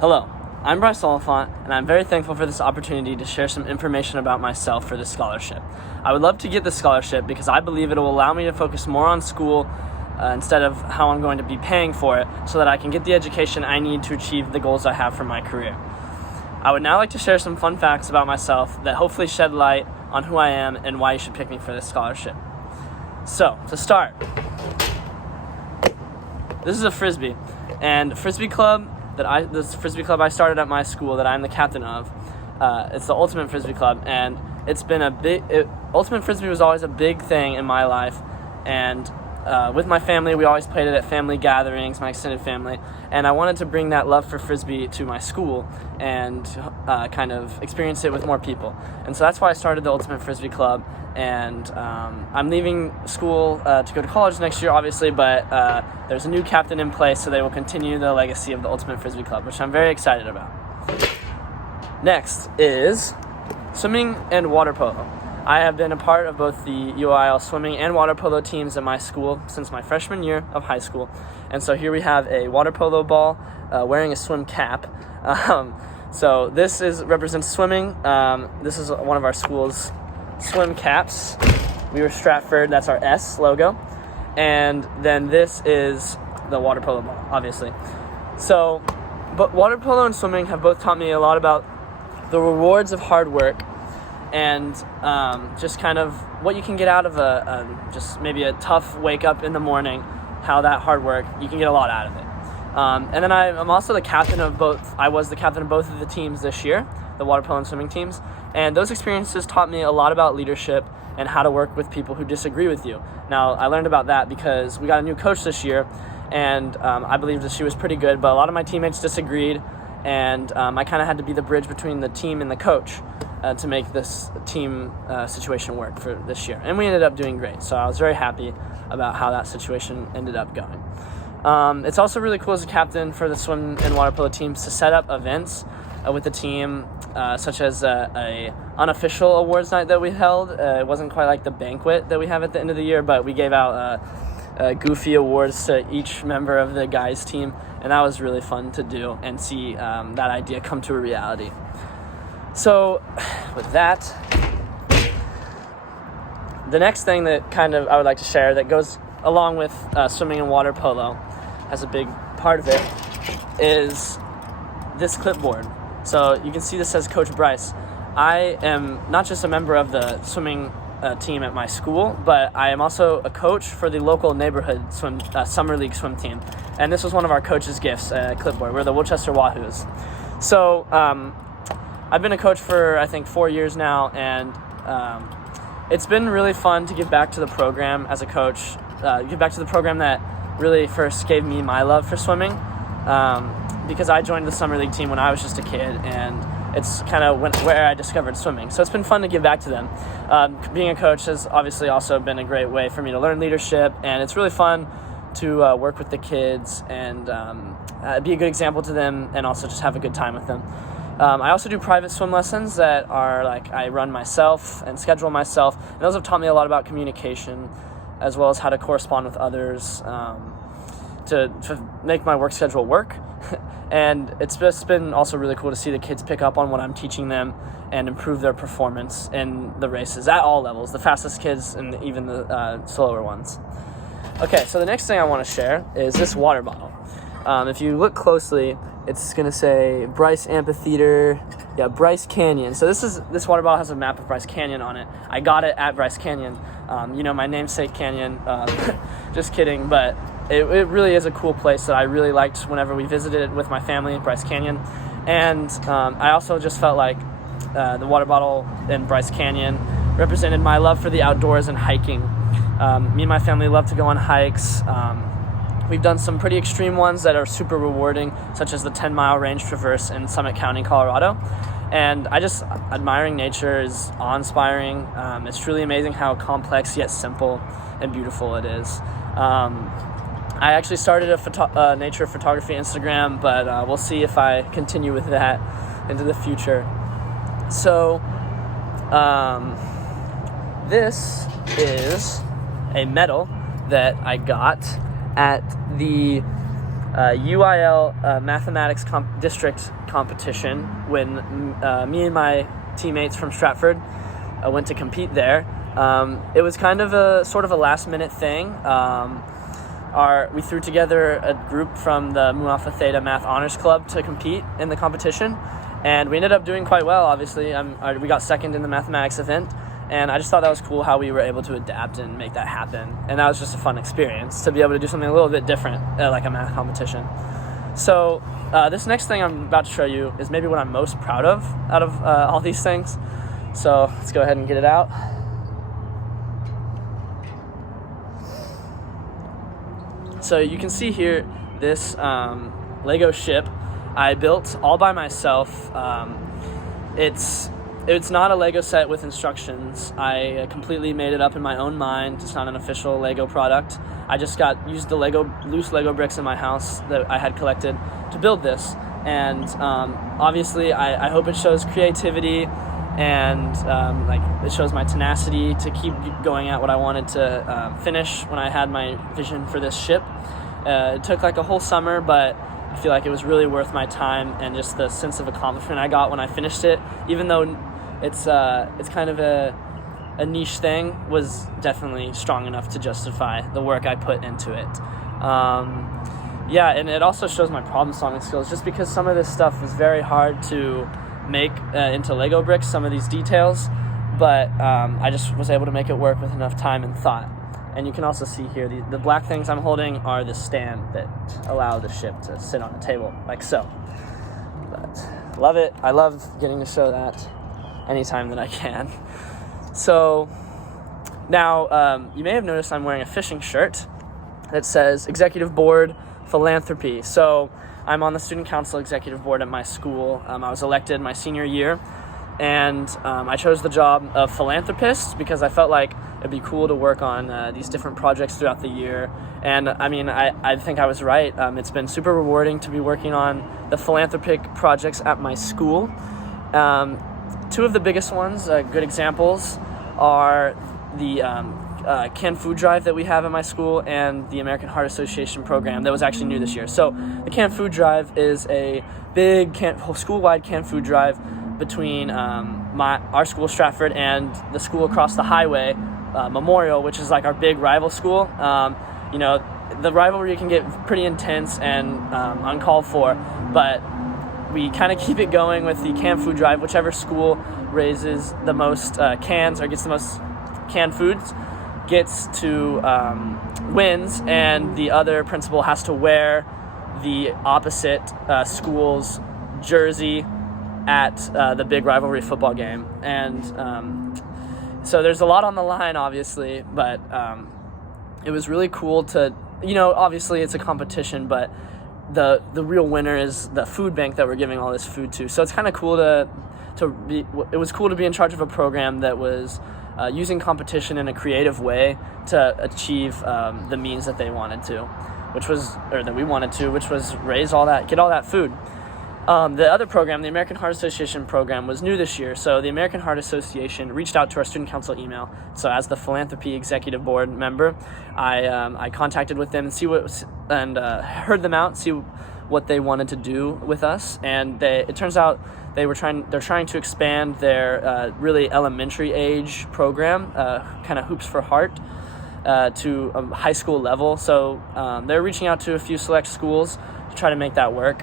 Hello, I'm Bryce Oliphant, and I'm very thankful for this opportunity to share some information about myself for this scholarship. I would love to get this scholarship because I believe it will allow me to focus more on school instead of how I'm going to be paying for it, so that I can get the education I need to achieve the goals I have for my career. I would now like to share some fun facts about myself that hopefully shed light on who I am and why you should pick me for this scholarship. So, to start, this is a Frisbee, and Frisbee Club this Frisbee Club I started at my school that I'm the captain of. It's the Ultimate Frisbee Club, and it's been Ultimate Frisbee was always a big thing in my life, and with my family, we always played it at family gatherings, my extended family, and I wanted to bring that love for Frisbee to my school and kind of experience it with more people. And so that's why I started the Ultimate Frisbee Club, and I'm leaving school to go to college next year, obviously, but there's a new captain in place, so they will continue the legacy of the Ultimate Frisbee Club, which I'm very excited about. Next is swimming and water polo. I have been a part of both the UIL swimming and water polo teams at my school since my freshman year of high school. And so here we have a water polo ball wearing a swim cap. So this represents swimming. This is one of our school's swim caps. We were Stratford, that's our S logo. And then this is the water polo ball, obviously. So, but water polo and swimming have both taught me a lot about the rewards of hard work, and just kind of what you can get out of just maybe a tough wake up in the morning, how that hard work, you can get a lot out of it. And then I'm also the captain of both. I was the captain of both of the teams this year, the water polo and swimming teams, and those experiences taught me a lot about leadership and how to work with people who disagree with you. Now, I learned about that because we got a new coach this year, and I believe that she was pretty good, but a lot of my teammates disagreed, and I kind of had to be the bridge between the team and the coach to make this team situation work for this year. And we ended up doing great, so I was very happy about how that situation ended up going. It's also really cool as a captain for the swim and water polo teams to set up events with the team, such as a unofficial awards night that we held. It wasn't quite like the banquet that we have at the end of the year, but we gave out goofy awards to each member of the guys team, and that was really fun to do and see that idea come to a reality. So with that, the next thing that kind of I would like to share that goes along with swimming and water polo as a big part of it is this clipboard. So you can see this says Coach Bryce. I am not just a member of the swimming team at my school, but I am also a coach for the local neighborhood summer league swim team. And this was one of our coach's gifts, a clipboard. We're the Wilchester Wahoos. So I've been a coach for, I think, 4 years now, and it's been really fun to give back to the program as a coach, give back to the program that really first gave me my love for swimming, because I joined the summer league team when I was just a kid, and it's kind of where I discovered swimming. So it's been fun to give back to them. Being a coach has obviously also been a great way for me to learn leadership, and it's really fun to work with the kids and be a good example to them, and also just have a good time with them. I also do private swim lessons that are I run myself and schedule myself, and those have taught me a lot about communication, as well as how to correspond with others, to make my work schedule work. And it's just been also really cool to see the kids pick up on what I'm teaching them and improve their performance in the races at all levels, the fastest kids and even the slower ones. Okay, so the next thing I want to share is this water bottle. If you look closely, it's going to say Bryce Amphitheater, Bryce Canyon. So this water bottle has a map of Bryce Canyon on it. I got it at Bryce Canyon, my namesake canyon. Just kidding, but it really is a cool place that I really liked whenever we visited it with my family at Bryce Canyon. And I also just felt like the water bottle in Bryce Canyon represented my love for the outdoors and hiking. Me and my family love to go on hikes. We've done some pretty extreme ones that are super rewarding, such as the 10-mile range traverse in Summit County, Colorado. And admiring nature is awe-inspiring. It's truly amazing how complex yet simple and beautiful it is. I actually started a nature photography Instagram, but we'll see if I continue with that into the future. So this is a medal that I got at the UIL mathematics district competition when me and my teammates from Stratford went to compete there. It was kind of a sort of a last-minute thing. We threw together a group from the Mu Alpha Theta Math Honors Club to compete in the competition, and we ended up doing quite well, obviously. We got second in the mathematics event, and I just thought that was cool how we were able to adapt and make that happen. And that was just a fun experience to be able to do something a little bit different, like a math competition. So this next thing I'm about to show you is maybe what I'm most proud of out of all these things. So let's go ahead and get it out. So you can see here this Lego ship I built all by myself. It's not a Lego set with instructions. I completely made it up in my own mind. It's not an official Lego product. I just used the loose Lego bricks in my house that I had collected to build this. And obviously I hope it shows creativity and it shows my tenacity to keep going at what I wanted to finish when I had my vision for this ship. It took like a whole summer, but I feel like it was really worth my time, and just the sense of accomplishment I got when I finished it, even though it's kind of a niche thing, was definitely strong enough to justify the work I put into it. And it also shows my problem-solving skills, just because some of this stuff was very hard to make into Lego bricks, some of these details, but I just was able to make it work with enough time and thought. And you can also see here, the black things I'm holding are the stand that allow the ship to sit on the table, like so. But love it. I love getting to show that anytime that I can. So now you may have noticed I'm wearing a fishing shirt that says Executive Board Philanthropy. So I'm on the Student Council Executive Board at my school. I was elected my senior year, and I chose the job of philanthropist because I felt like it'd be cool to work on these different projects throughout the year. And I mean, I think I was right. It's been super rewarding to be working on the philanthropic projects at my school. Two of the biggest ones, good examples, are the canned food drive that we have at my school and the American Heart Association program that was actually new this year. So the canned food drive is a big school-wide canned food drive between our school, Stratford, and the school across the highway, Memorial, which is like our big rival school. The rivalry can get pretty intense and uncalled for, but we kind of keep it going with the canned food drive. Whichever school raises the most cans or gets the most canned foods gets to wins, and the other principal has to wear the opposite school's jersey at the big rivalry football game. And so there's a lot on the line, obviously, but it was really cool to, obviously it's a competition, but the real winner is the food bank that we're giving all this food to. So it's kind of cool it was cool to be in charge of a program that was using competition in a creative way to achieve the means that they wanted to, which was get all that food. The other program, the American Heart Association program, was new this year. So the American Heart Association reached out to our student council email. So as the philanthropy executive board member, I contacted with them and heard them out, see what they wanted to do with us. And it turns out they're trying to expand their really elementary age program, kind of Hoops for Heart, to a high school level. So they're reaching out to a few select schools to try to make that work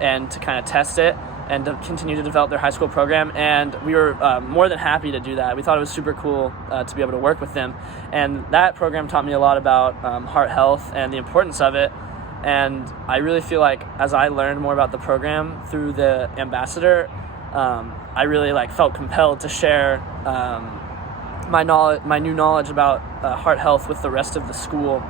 and to kind of test it and to continue to develop their high school program. And we were more than happy to do that. We thought it was super cool to be able to work with them. And that program taught me a lot about heart health and the importance of it. And I really feel like as I learned more about the program through the ambassador, I really felt compelled to share my new knowledge about heart health with the rest of the school.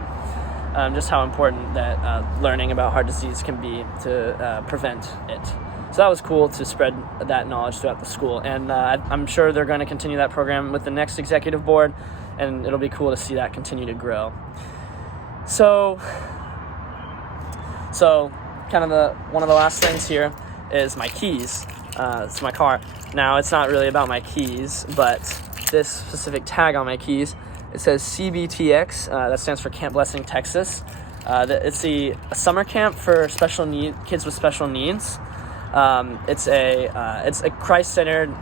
Just how important that learning about heart disease can be to prevent it. So that was cool to spread that knowledge throughout the school. And I'm sure they're going to continue that program with the next executive board, and it'll be cool to see that continue to grow. So kind of one of the last things here is my keys. It's my car. Now, it's not really about my keys, but this specific tag on my keys, it says CBTX. That stands for Camp Blessing, Texas. It's the summer camp for kids with special needs. It's a Christ-centered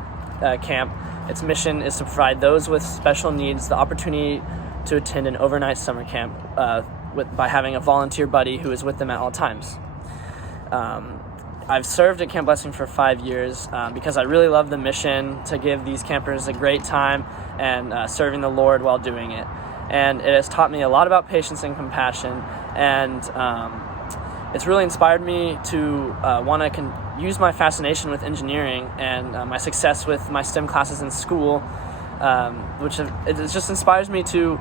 camp. Its mission is to provide those with special needs the opportunity to attend an overnight summer camp by having a volunteer buddy who is with them at all times. I've served at Camp Blessing for 5 years because I really love the mission to give these campers a great time and serving the Lord while doing it. And it has taught me a lot about patience and compassion, and it's really inspired me to want to use my fascination with engineering and my success with my STEM classes in school, it just inspires me to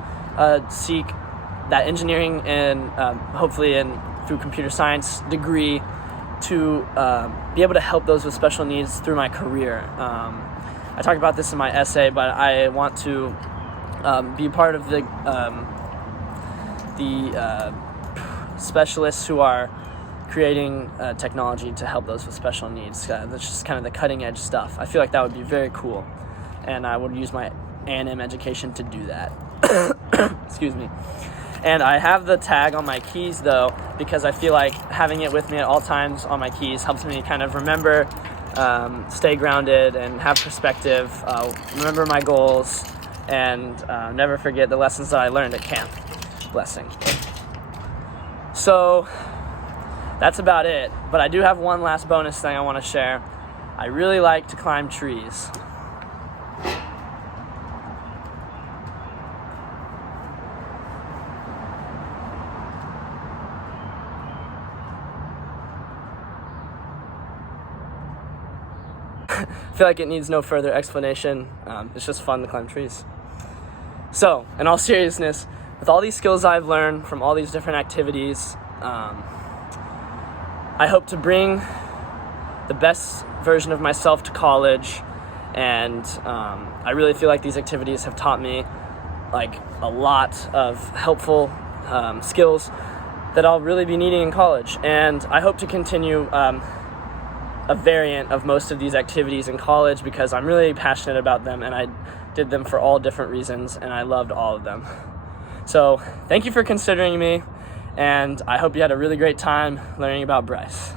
seek that engineering and hopefully through computer science degree to be able to help those with special needs through my career. I talk about this in my essay, but I want to be part of the specialists who are creating technology to help those with special needs. That's just kind of the cutting edge stuff. I feel like that would be very cool, and I would use my A&M education to do that. Excuse me. And I have the tag on my keys though, because I feel like having it with me at all times on my keys helps me kind of remember, stay grounded and have perspective, remember my goals, and never forget the lessons that I learned at Camp Blessing. So that's about it, but I do have one last bonus thing I want to share. I really like to climb trees. I feel like it needs no further explanation. It's just fun to climb trees. So, in all seriousness, with all these skills I've learned from all these different activities, I hope to bring the best version of myself to college, and I really feel like these activities have taught me like a lot of helpful skills that I'll really be needing in college, and I hope to continue a variant of most of these activities in college because I'm really passionate about them, and I did them for all different reasons, and I loved all of them. So thank you for considering me, and I hope you had a really great time learning about Bryce.